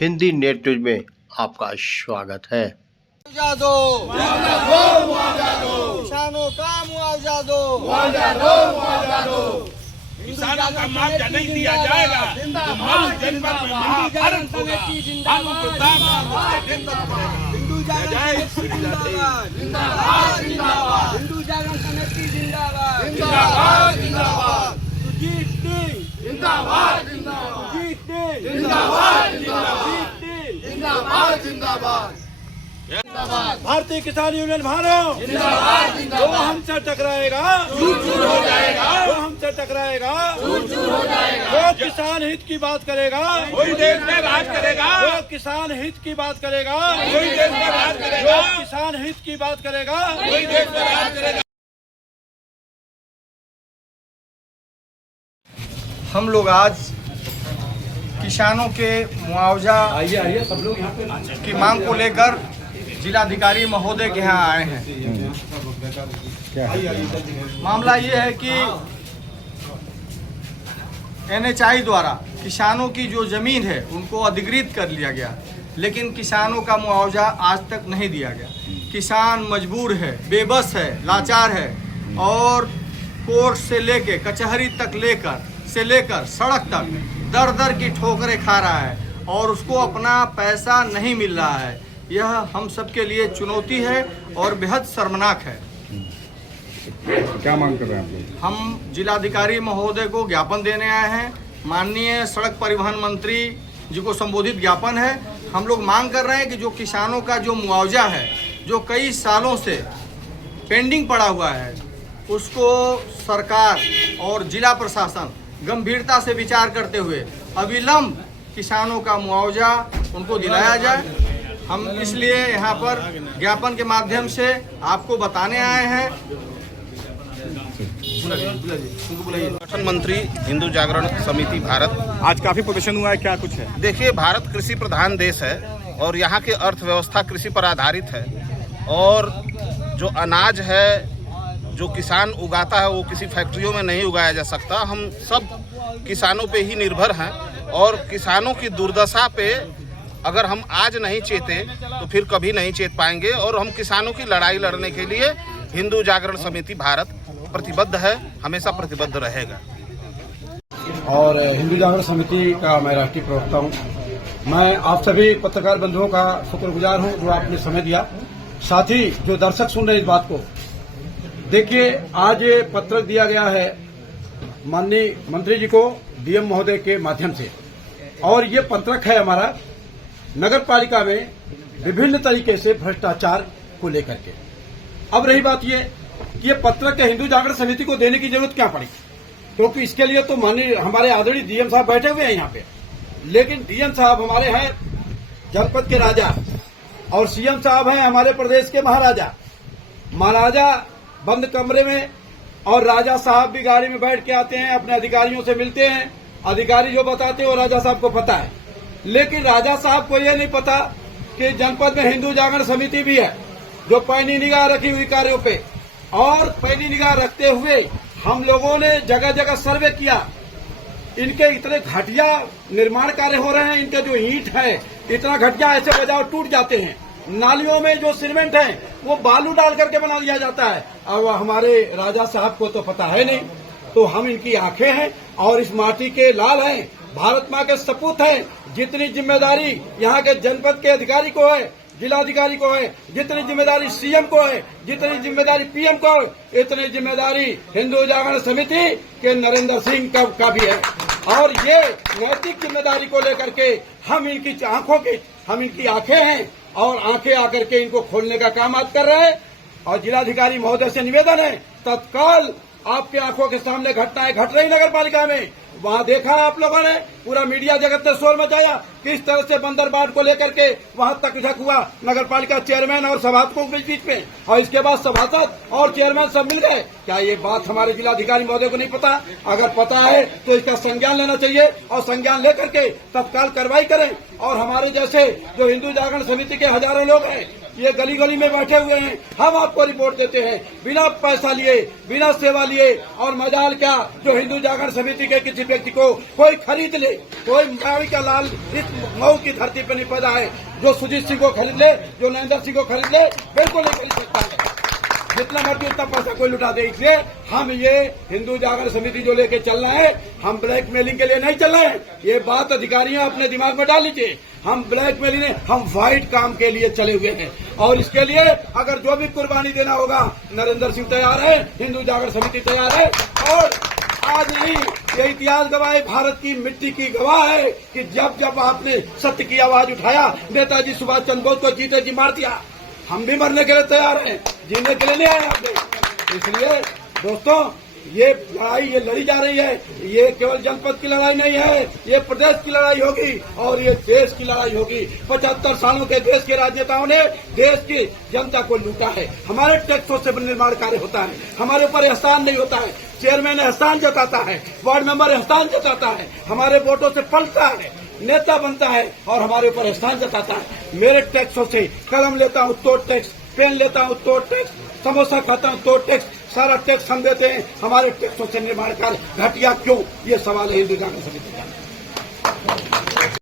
Hindi net news में आपका स्वागत है। मुआवजा दो, किसानों का मुआवजा दो, किसानों का मुआवजा नहीं दिया जाएगा तो मऊ जनपद में महाभारत होगा। हम हिंदू जागरण समिति जिंदाबाद, हिंदू जागरण समिति जिंदाबाद, सुजीत सिंह जिंदाबाद, सुजीत सिंह जिंदाबाद। भारतीय किसान यूनियन भारत जो हमसे टकराएगा जो हमसे टकराएगा जो किसान हित की बात करेगा कोई देश में राज करेगा, जो किसान हित की बात करेगा कोई देश में राज करेगा, जो किसान हित की बात करेगा कोई देश में राज करेगा। हम लोग आज किसानों के मुआवजा की मांग को लेकर जिलाधिकारी महोदय के यहाँ आए हैं। मामला ये है कि NHI द्वारा किसानों की जो जमीन है उनको अधिग्रहित कर लिया गया, लेकिन किसानों का मुआवजा आज तक नहीं दिया गया। किसान मजबूर है, बेबस है, लाचार है और कोर्ट से लेके कचहरी तक लेकर सड़क तक दर दर की ठोकरें खा रहा है और उसको अपना पैसा नहीं मिल रहा है। यह हम सब के लिए चुनौती है और बेहद शर्मनाक है। क्या मांग कर रहे हैं आप लोग? हम जिलाधिकारी महोदय को ज्ञापन देने आए हैं। माननीय सड़क परिवहन मंत्री जी को संबोधित ज्ञापन है। हम लोग मांग कर रहे हैं कि जो किसानों का जो मुआवजा है, जो कई सालों से पेंडिंग पड़ा हुआ है, उसको सरकार और जिला प्रशासन गंभीरता से विचार करते हुए अविलंब किसानों का मुआवजा उनको दिलाया जाए। हम इसलिए यहाँ पर ज्ञापन के माध्यम से आपको बताने आए हैं। संगठन मंत्री हिंदू जागरण समिति भारत। आज काफी प्रदर्शन हुआ है, क्या कुछ है? देखिए, भारत कृषि प्रधान देश है और यहाँ की अर्थव्यवस्था कृषि पर आधारित है और जो अनाज है जो किसान उगाता है वो किसी फैक्ट्रियों में नहीं उगाया जा सकता। हम सब किसानों पे ही निर्भर हैं और किसानों की दुर्दशा पे अगर हम आज नहीं चेते तो फिर कभी नहीं चेत पाएंगे और हम किसानों की लड़ाई लड़ने के लिए हिंदू जागरण समिति भारत प्रतिबद्ध है, हमेशा प्रतिबद्ध रहेगा। और हिंदू जागरण समिति का मैं राष्ट्रीय प्रवक्ता हूं। मैं आप सभी पत्रकार बंधुओं का शुक्रगुजार हूं जो आपने समय दिया। साथ ही जो दर्शक सुन रहे इस बात को, देखिए आज ये पत्र दिया गया है माननीय मंत्री जी को डीएम महोदय के माध्यम से, और ये पत्रक है हमारा नगर पालिका में विभिन्न तरीके से भ्रष्टाचार को लेकर के। अब रही बात ये कि ये पत्रक हिंदू जागरण समिति को देने की जरूरत क्या पड़ी, क्योंकि इसके लिए तो माननीय हमारे आदरणीय डीएम साहब बैठे हुए हैं यहाँ पे, लेकिन डीएम साहब हमारे हैं जनपद के राजा और सीएम साहब हैं हमारे प्रदेश के महाराजा। महाराजा बंद कमरे में और राजा साहब भी गाड़ी में बैठ के आते हैं, अपने अधिकारियों से मिलते हैं। अधिकारी जो बताते हैं वो राजा साहब को पता है, लेकिन राजा साहब को यह नहीं पता कि जनपद में हिंदू जागरण समिति भी है जो पैनी निगाह रखी हुई कार्यों पे, और पैनी निगाह रखते हुए हम लोगों ने जगह जगह सर्वे किया। इनके इतने घटिया निर्माण कार्य हो रहे हैं, इनके जो ईंट है इतना घटिया, ऐसे बजाओ टूट जाते हैं। नालियों में जो सीमेंट है वो बालू डाल करके बना दिया जाता है। अब हमारे राजा साहब को तो पता है नहीं, तो हम इनकी आंखें हैं और इस माटी के लाल हैं, भारत माँ के सपूत हैं। जितनी जिम्मेदारी यहाँ के जनपद के अधिकारी को है, जिलाधिकारी को है, जितनी जिम्मेदारी सीएम को है, जितनी जिम्मेदारी पीएम को है, इतनी जिम्मेदारी हिंदू जागरण समिति के नरेंद्र सिंह का भी है। और ये नैतिक जिम्मेदारी को लेकर के हम इनकी आंखें हैं और आंखें आकर के इनको खोलने का काम आज कर रहे हैं। और जिलाधिकारी महोदय से निवेदन है, तत्काल आपके आंखों के सामने घटनाएं घट रही नगर पालिका में, वहां देखा आप लोगों ने, पूरा मीडिया जगत ने शोर मचाया किस तरह से बंदरबाट को लेकर के वहां तक झक हुआ नगर पालिका चेयरमैन और सभासदों के बीच में, और इसके बाद सभासद और चेयरमैन सब मिल गए। क्या ये बात हमारे जिलाधिकारी महोदय को नहीं पता? अगर पता है तो इसका संज्ञान लेना चाहिए और संज्ञान लेकर के तत्काल कार्रवाई करें। और हमारे जैसे जो हिंदू जागरण समिति के हजारों लोग हैं ये गली गली में बैठे हुए हैं, हम आपको रिपोर्ट देते हैं बिना पैसा लिए, बिना सेवा लिए। और मजाल क्या, जो हिंदू जागरण समिति के किसी व्यक्ति को कोई खरीद ले, कोई मावी का लाल इस मऊ की धरती पर नहीं पैदा है। जो सुजीत सिंह को खरीद ले, जो नरेंद्र सिंह को खरीद ले, बिल्कुल नहीं खरीद सकता है। जितना मर्जी उतना पैसा कोई लुटा दे। इसलिए हम ये हिंदू जागरण समिति जो लेके चल रहे हैं, हम ब्लैकमेलिंग के लिए नहीं चल रहे हैं। ये बात अधिकारियों अपने दिमाग में डाल लीजिए। हम ब्लैकमेलिंग नहीं, हम व्हाइट काम के लिए चले हुए हैं। और इसके लिए अगर जो भी कुर्बानी देना होगा, नरेंद्र सिंह तैयार है, हिंदू जागरण समिति तैयार है। और आज नहीं, ये इतिहास गवाह है, भारत की मिट्टी की गवाह है कि जब जब आपने सत्य की आवाज उठाया, नेताजी सुभाष चंद्र बोस को जीते जी मार दिया। हम भी मरने के लिए तैयार हैं, जीने के लिए नहीं आए आपने। इसलिए दोस्तों, ये लड़ाई ये लड़ी जा रही है, ये केवल जनपद की लड़ाई नहीं है, ये प्रदेश की लड़ाई होगी और ये देश की लड़ाई होगी। 75 सालों के देश के राजनेताओं ने देश की जनता को लूटा है। हमारे टैक्सों से निर्माण कार्य होता है, हमारे ऊपर एहसान नहीं होता है। चेयरमैन एहसान जताता है, वार्ड मेंबर एहसान जताता है, हमारे वोटों से पलता है, नेता बनता है और हमारे ऊपर एहसान जताता है। मेरे टैक्सों से कलम लेता हूँ तो टैक्स, पेन लेता हूँ तो टैक्स, समोसा खाता हूँ तो टैक्स, सारा टैक्स हम देते हैं। हमारे टैक्सों से निर्माण कार्य घटिया क्यों, ये सवाल है हिंदू जागरण समिति का।